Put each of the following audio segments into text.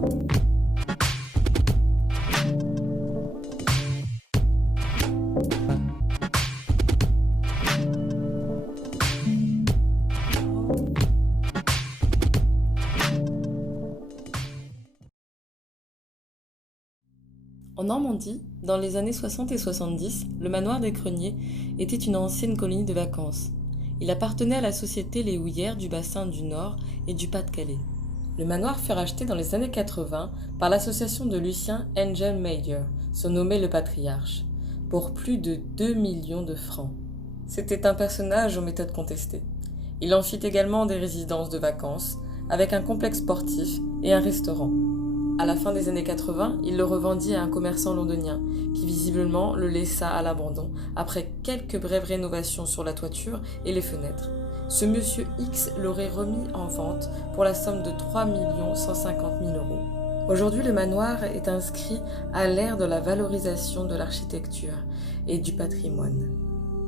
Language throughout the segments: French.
En Normandie, dans les années 60 et 70, le manoir des Creniers était une ancienne colonie de vacances. Il appartenait à la société Les Houillères du bassin du Nord et du Pas-de-Calais. Le manoir fut racheté dans les années 80 par l'association de Lucien Angel Mayer, surnommé le Patriarche, pour plus de 2 millions de francs. C'était un personnage aux méthodes contestées. Il en fit également des résidences de vacances, avec un complexe sportif et un restaurant. À la fin des années 80, il le revendit à un commerçant londonien, qui visiblement le laissa à l'abandon, après quelques brèves rénovations sur la toiture et les fenêtres. Ce monsieur X l'aurait remis en vente pour la somme de 3 150 000 euros. Aujourd'hui, le manoir est inscrit à l'ère de la valorisation de l'architecture et du patrimoine.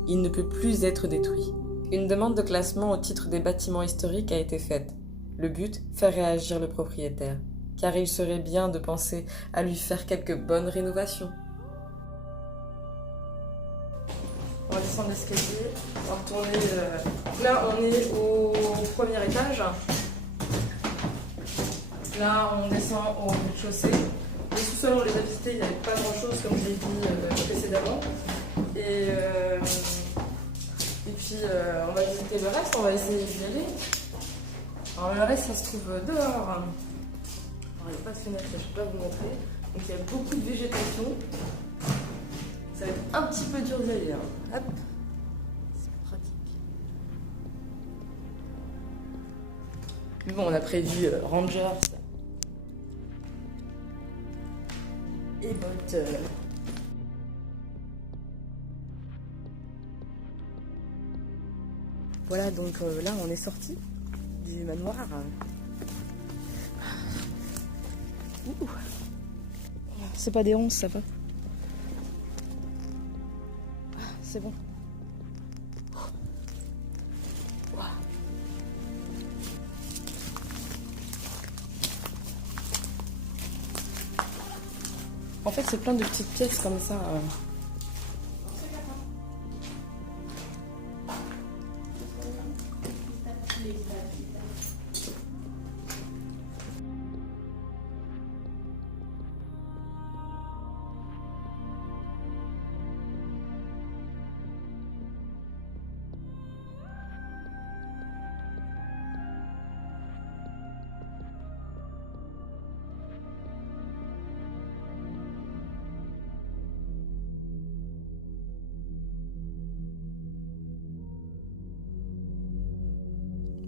Il ne peut plus être détruit. Une demande de classement au titre des bâtiments historiques a été faite. Le but, faire réagir le propriétaire, car il serait bien de penser à lui faire quelques bonnes rénovations. On va descendre l'escalier, on va retourner. Là, on est au premier étage. Là, on descend au rez-de-chaussée. Les sous-sols, on les a visités, il n'y avait pas grand-chose, comme je l'ai dit précédemment. Et puis, on va visiter le reste, on va essayer d'y aller. Alors, le reste, ça se trouve dehors. Alors, il n'y a pas de fenêtre, je ne peux pas vous montrer. Donc, il y a beaucoup de végétation. Ça va être un petit peu dur d'y aller. Hop. C'est pratique. Mais bon, on a prévu Rangers et bottes. Voilà, donc là, on est sorti du manoir. Ouh. C'est pas des 11, ça va. C'est bon. Ouah. En fait, c'est plein de petites pièces comme ça.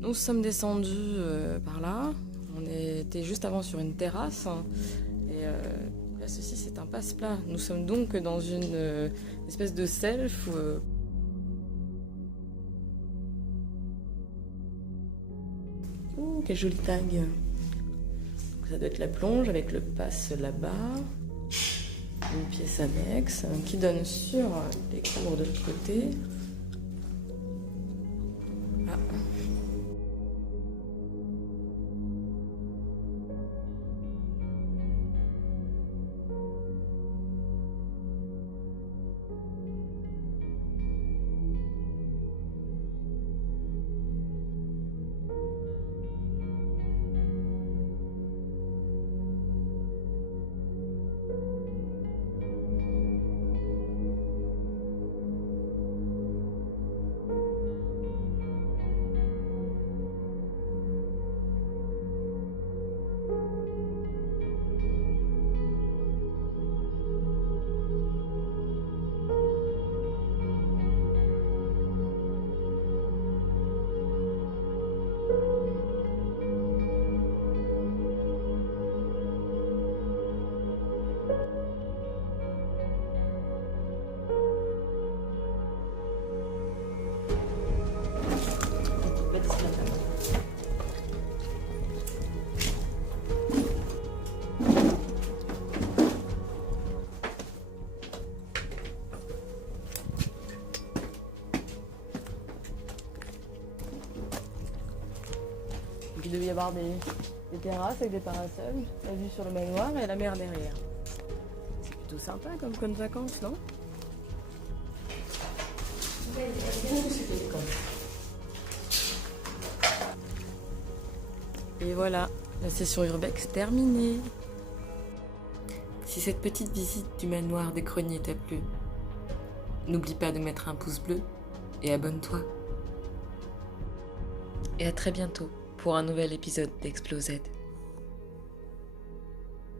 Nous sommes descendus par là. On était juste avant sur une terrasse. Et là, ceci, c'est un passe-plat. Nous sommes donc dans une espèce de self. Ouh, quel joli tag. Donc, ça doit être la plonge avec le passe là-bas. Une pièce annexe qui donne sur les cours de l'autre côté. Ah. Il devait y avoir des terrasses avec des parasols, la vue sur le manoir et la mer derrière. C'est plutôt sympa comme coin de vacances, non? Et voilà, la session urbex terminée. Si cette petite visite du manoir des Creniers t'a plu, n'oublie pas de mettre un pouce bleu et abonne-toi. Et à très bientôt pour un nouvel épisode d'Explosed.